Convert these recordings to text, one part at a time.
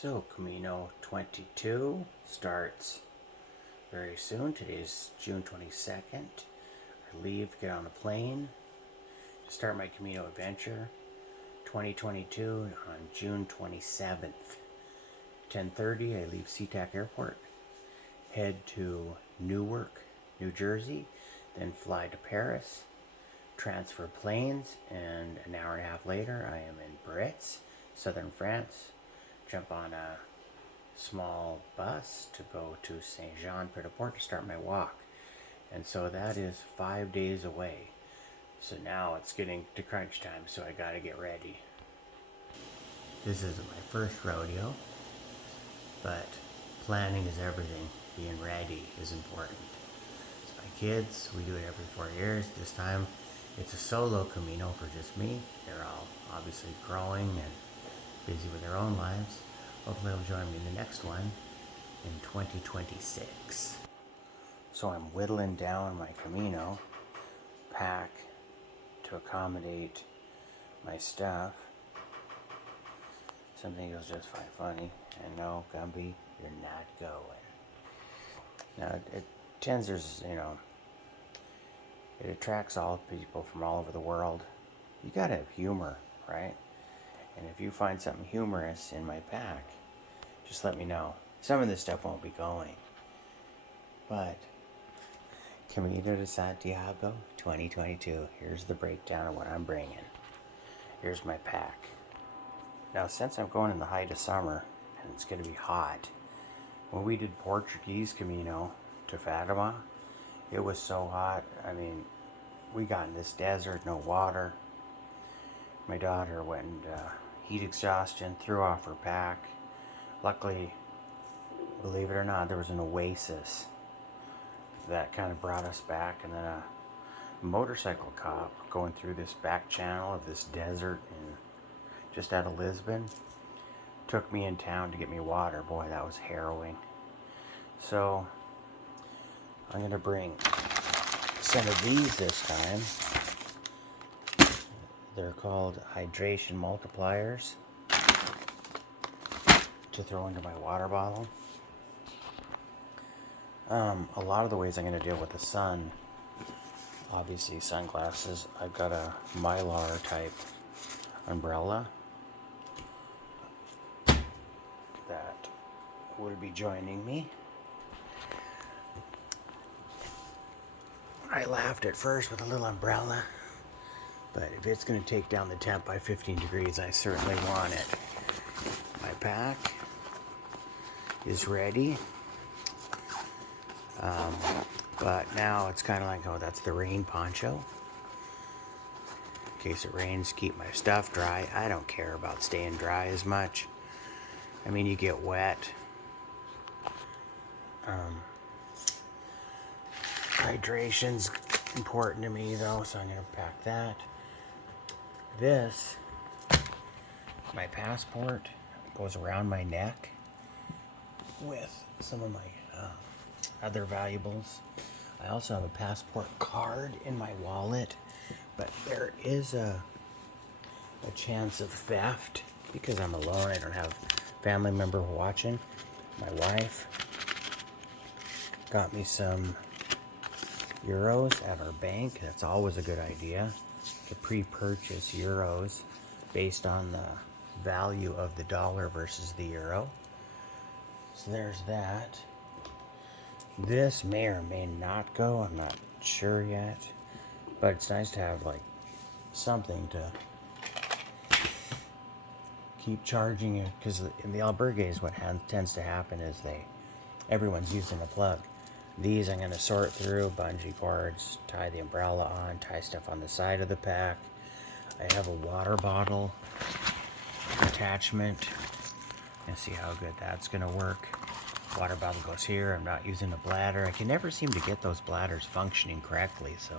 So Camino 22 starts very soon. Today's June 22nd. I leave, get on a plane to start my Camino adventure 2022 on June 27th. 10:30 I leave SeaTac Airport, head to Newark, New Jersey, then fly to Paris, transfer planes, and an hour and a half later I am in Brest, southern France. Jump on a small bus to go to Saint-Jean-Pied-de-Port to start my walk. And so that is 5 days away. So now it's getting to crunch time, so I gotta get ready. This isn't my first rodeo, but planning is everything. Being ready is important. It's my kids, we do it every 4 years. This time it's a solo Camino for just me. They're all obviously growing and busy with their own lives. Hopefully they'll join me in the next one in 2026. So I'm whittling down my Camino pack to accommodate my stuff. Something you'll just find funny. And no, Gumby, you're not going. Now it tends, it attracts all people from all over the world. You gotta have humor, right? And if you find something humorous in my pack, just let me know. Some of this stuff won't be going. But Camino de Santiago 2022. Here's the breakdown of what I'm bringing. Here's my pack. Now, since I'm going in the height of summer and it's going to be hot, when we did Portuguese Camino to Fatima, it was so hot. I mean, we got in this desert, no water. My daughter went and heat exhaustion, threw off her pack. Luckily, believe it or not, there was an oasis that kind of brought us back, and then a motorcycle cop going through this back channel of this desert in, just out of Lisbon took me in town to get me water. Boy, that was harrowing. So I'm going to bring some of these this time. They're called hydration multipliers to throw into my water bottle. A lot of the ways I'm going to deal with the sun, obviously sunglasses. I've got a Mylar type umbrella that will be joining me. I laughed at first with a little umbrella, but if it's going to take down the temp by 15 degrees, I certainly want it. My pack is ready. But now it's kind of like, oh, that's the rain poncho. In case it rains, keep my stuff dry. I don't care about staying dry as much. I mean, you get wet. Hydration's important to me, though, so I'm going to pack that. This, my passport, goes around my neck with some of my other valuables. I also have a passport card in my wallet, but there is a chance of theft because I'm alone. I don't have a family member watching. My wife got me some euros at our bank. That's always a good idea to pre-purchase euros based on the value of the dollar versus the euro. So there's that. This may or may not go. I'm not sure yet. But it's nice to have like something to keep charging it, because in the albergues what tends to happen is everyone's using a plug. These I'm going to sort through, bungee cords, tie the umbrella on, tie stuff on the side of the pack. I have a water bottle attachment. And see how good that's going to work. Water bottle goes here. I'm not using a bladder. I can never seem to get those bladders functioning correctly, so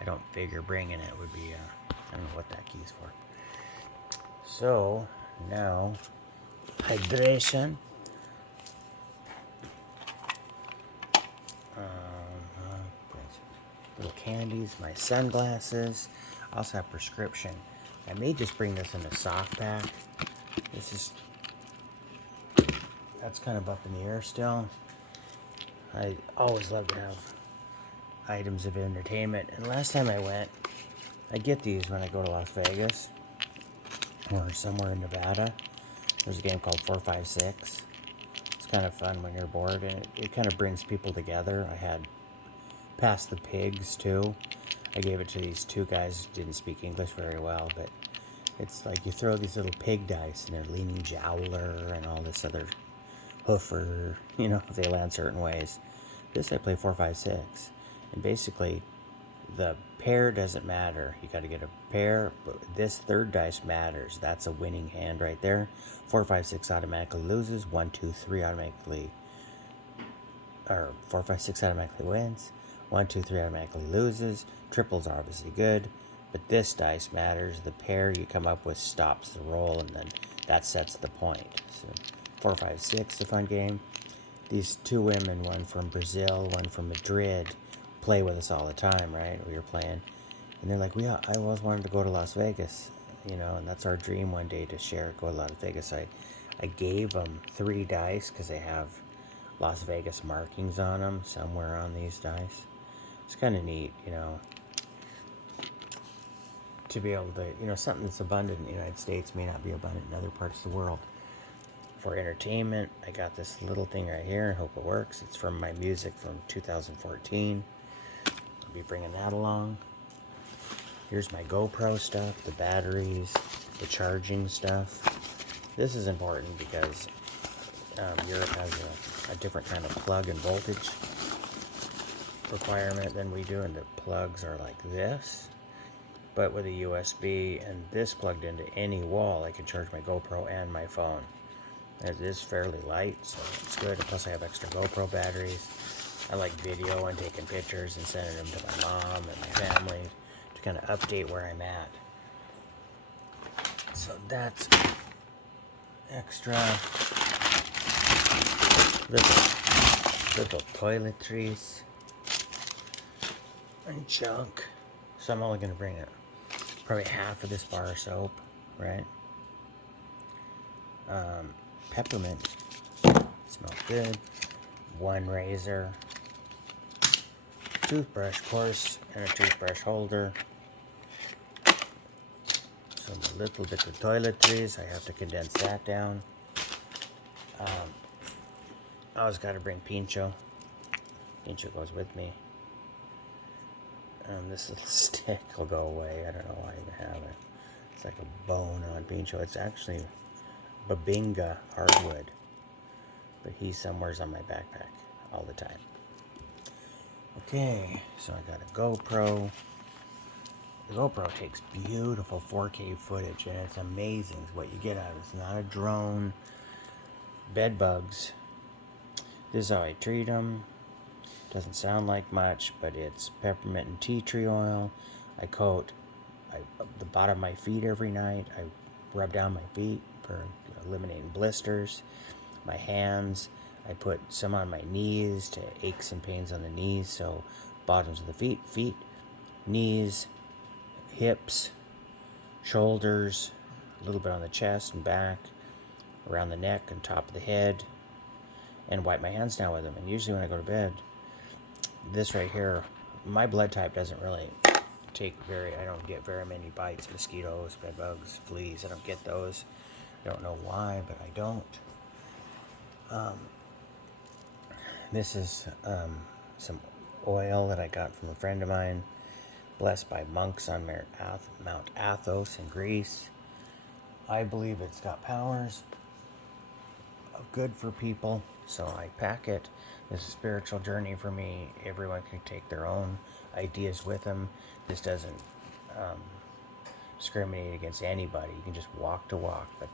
I don't figure bringing it would be, I don't know what that key's for. So, now, hydration. Little candies, my sunglasses. I also have prescription. I may just bring this in a soft pack. This is that's kind of up in the air still. I always love to have items of entertainment. And last time I went, I get these when I go to Las Vegas or somewhere in Nevada. There's a game called 456. It's kind of fun when you're bored, and it kind of brings people together. I had Pass the Pigs too. I gave it to these two guys who didn't speak English very well, but it's like you throw these little pig dice, and they're leaning jowler and all this other hoofer, if they land certain ways. This I play 456, and basically the pair doesn't matter. You got to get a pair, but this third dice matters. That's a winning hand right there. 456 automatically loses. 1 2 3 automatically, or 456 automatically wins. 1 2 3 automatically loses. Triples are obviously good, but this dice matters. The pair you come up with stops the roll, and then that sets the point. So 456 is a fun game. These two women, one from Brazil, one from Madrid, play with us all the time, right? We were playing, and they're like, I always wanted to go to Las Vegas, and that's our dream one day to share, go to Las Vegas. I gave them 3 dice because they have Las Vegas markings on them somewhere on these dice. It's kind of neat, to be able to, something that's abundant in the United States may not be abundant in other parts of the world. For entertainment, I got this little thing right here. I hope it works. It's from my music from 2014. I'll be bringing that along. Here's my GoPro stuff, the batteries, the charging stuff. This is important because Europe has a different kind of plug and voltage requirement than we do, and the plugs are like this, but with a USB, and this plugged into any wall, I can charge my GoPro and my phone. It is fairly light, so it's good. Plus I have extra GoPro batteries. I like video and taking pictures and sending them to my mom and my family to kind of update where I'm at. So that's extra. Little toiletries and junk. So I'm only going to bring it probably half of this bar of soap, right? Peppermint, smells good. 1 razor, toothbrush, of course, and a toothbrush holder. Some little bit of toiletries. I have to condense that down. I always got to bring Pincho. Pincho goes with me. This little stick will go away. I don't know why I even have it. It's like a bone on Pincho. It's actually Babinga hardwood, but he's somewhere's on my backpack all the time. Okay, so I got a GoPro. The GoPro takes beautiful 4K footage, and it's amazing what you get out of it. It's not a drone. Bed bugs. This is how I treat them. Doesn't sound like much, but it's peppermint and tea tree oil. I coat the bottom of my feet every night. I rub down my feet for eliminating blisters. My hands, I put some on my knees to aches and pains on the knees. So bottoms of the feet, knees, hips, shoulders, a little bit on the chest and back, around the neck and top of the head, and wipe my hands down with them. And usually when I go to bed, this right here, my blood type doesn't really I don't get very many bites, mosquitoes, bed bugs, fleas. I don't get those. I don't know why, but I don't. This is some oil that I got from a friend of mine, blessed by monks on Mount Athos in Greece. I believe it's got powers of good for people, so I pack it. It's a spiritual journey for me. Everyone can take their own ideas with them. This doesn't discriminate against anybody. You can just walk to walk, but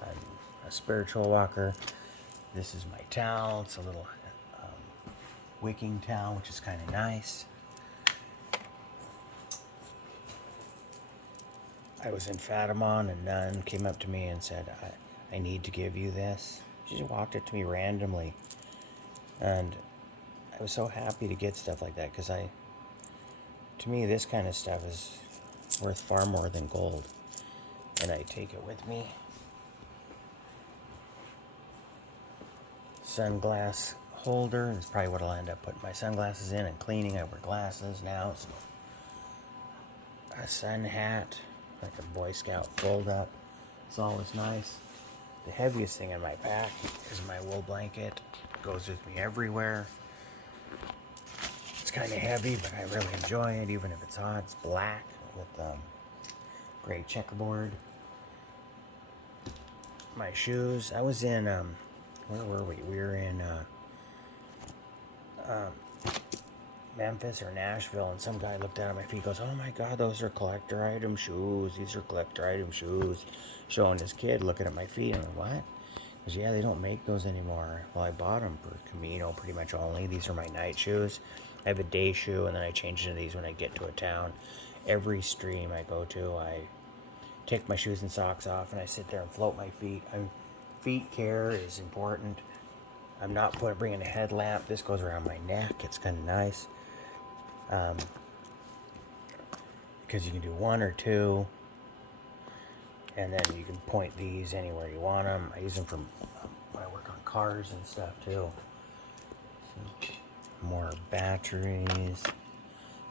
I'm a spiritual walker. This is my towel. It's a little wicking towel, which is kind of nice. I was in Fatima, and a nun came up to me and said, I need to give you this. She just walked it to me randomly. And I was so happy to get stuff like that, because to me, this kind of stuff is worth far more than gold. And I take it with me. sunglass holder. That's probably what I'll end up putting my sunglasses in and cleaning. I wear glasses now. So a sun hat, like a Boy Scout fold up. It's always nice. The heaviest thing in my pack is my wool blanket. It goes with me everywhere. It's kind of heavy, but I really enjoy it, even if it's hot. It's black with gray checkerboard. My shoes. I was in, where were we? We were in Memphis or Nashville, and some guy looked at my feet, goes, "Oh my God, those are collector item shoes. These are collector item shoes." Showing his kid, looking at my feet. I'm like, "What?" He goes, "Yeah, they don't make those anymore." Well, I bought them for Camino pretty much only. These are my night shoes. I have a day shoe, and then I change into these when I get to a town. Every stream I go to, I take my shoes and socks off, and I sit there and float my feet. Feet care is important. I'm not bringing a headlamp. This goes around my neck. It's kind of nice. Because you can do one or two, and then you can point these anywhere you want them. I use them for when I work on cars and stuff too. So, more batteries.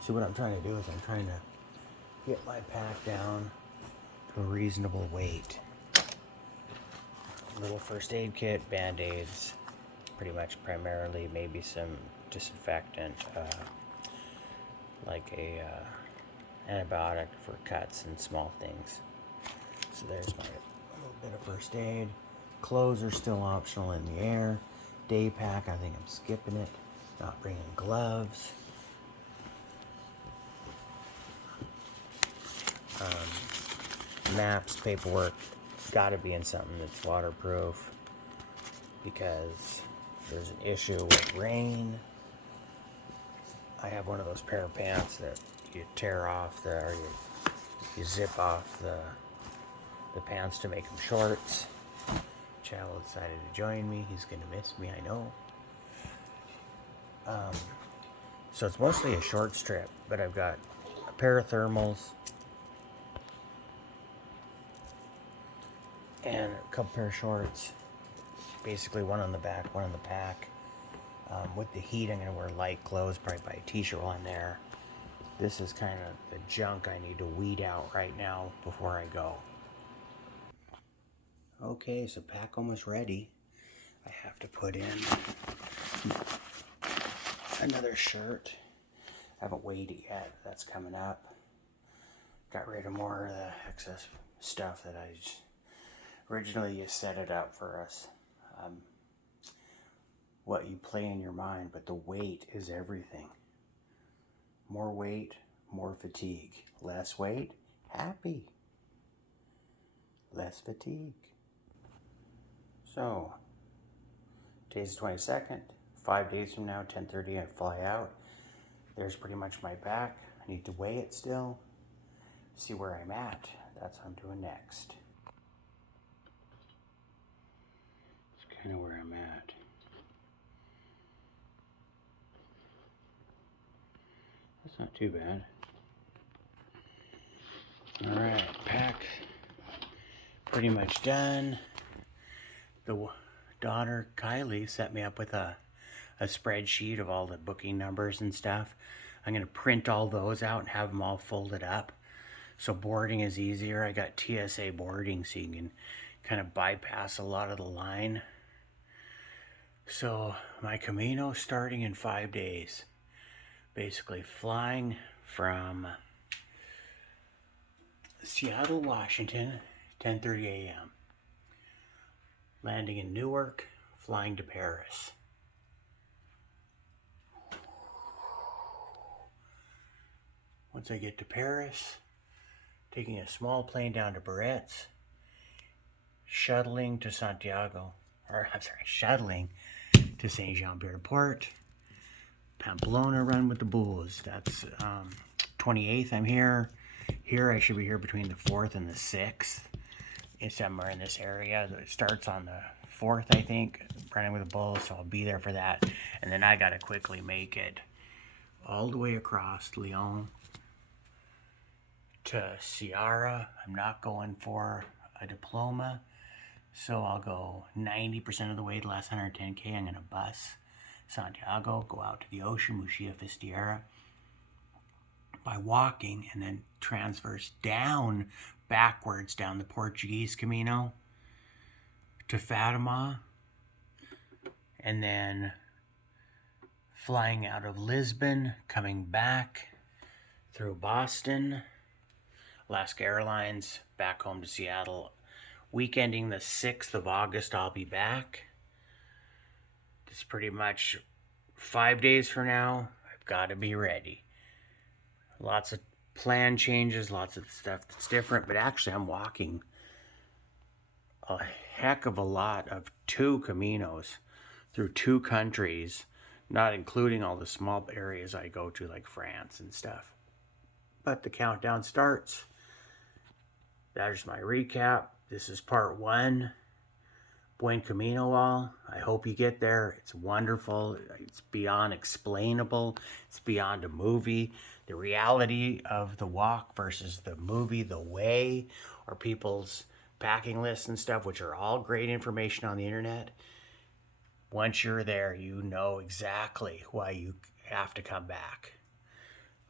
See, what I'm trying to do is I'm trying to get my pack down to a reasonable weight. Little first aid kit, band-aids, pretty much primarily, maybe some disinfectant, like a antibiotic for cuts and small things. So there's my little bit of first aid. Clothes are still optional in the air. Day pack, I think I'm skipping it. Not bringing gloves. Maps, paperwork, gotta be in something that's waterproof, because there's an issue with rain. I have one of those pair of pants that you tear off or you zip off the pants to make them shorts. Chavo decided to join me. He's gonna miss me, I know. So it's mostly a short strip, but I've got a pair of thermals and a couple pair of shorts. Basically one on the back, one on the pack. With the heat, I'm going to wear light clothes, probably buy a t-shirt while I'm there. This is kind of the junk I need to weed out right now before I go. Okay, so pack almost ready. I have to put in another shirt. I haven't weighed it yet. That's coming up. Got rid of more of the excess stuff that I originally you set it up for us. What you play in your mind, but the weight is everything. More weight, more fatigue. Less weight, happy. Less fatigue. So, today's the 22nd. 5 days from now, 10:30, I fly out. There's pretty much my pack. I need to weigh it still. See where I'm at. That's what I'm doing next. It's kind of where I'm at. That's not too bad. Alright, pack pretty much done. The daughter, Kylie, set me up with a spreadsheet of all the booking numbers and stuff. I'm going to print all those out and have them all folded up. So boarding is easier. I got TSA boarding, so you can kind of bypass a lot of the line. So my Camino starting in 5 days. Basically flying from Seattle, Washington, 10:30 a.m. Landing in Newark, flying to Paris. Once I get to Paris, taking a small plane down to Biarritz, shuttling to Saint-Jean-Pied-de-Port, Pamplona run with the Bulls. That's 28th. I'm here. Here I should be here between the 4th and the 6th. It's somewhere in this area. It starts on the 4th, I think, running with the Bulls, so I'll be there for that. And then I got to quickly make it all the way across Lyon to Sierra. I'm not going for a diploma. So I'll go 90% of the way, the last 110K, I'm going to bus Santiago, go out to the ocean, Muxia Fistiera, by walking, and then transverse down, backwards down the Portuguese Camino to Fatima, and then flying out of Lisbon, coming back through Boston, Alaska Airlines, back home to Seattle. Weekending the 6th of August, I'll be back. It's pretty much 5 days from now. I've got to be ready. Lots of plan changes, lots of stuff that's different, but actually I'm walking a heck of a lot of 2 Caminos through 2 countries, not including all the small areas I go to like France and stuff. But the countdown starts. That is my recap. This is part 1. Buen Camino all. I hope you get there. It's wonderful. It's beyond explainable. It's beyond a movie. The reality of the walk versus the movie, the way, or people's packing lists and stuff, which are all great information on the internet. Once you're there, you know exactly why you have to come back.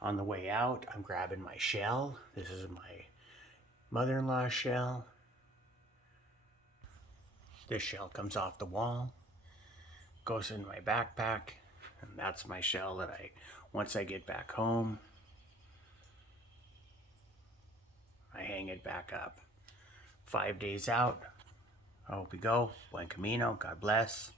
On the way out, I'm grabbing my shell. This is my mother-in-law's shell. This shell comes off the wall, goes in my backpack, and that's my shell that once I get back home, I hang it back up. 5 days out, I hope you go. Buen Camino, God bless.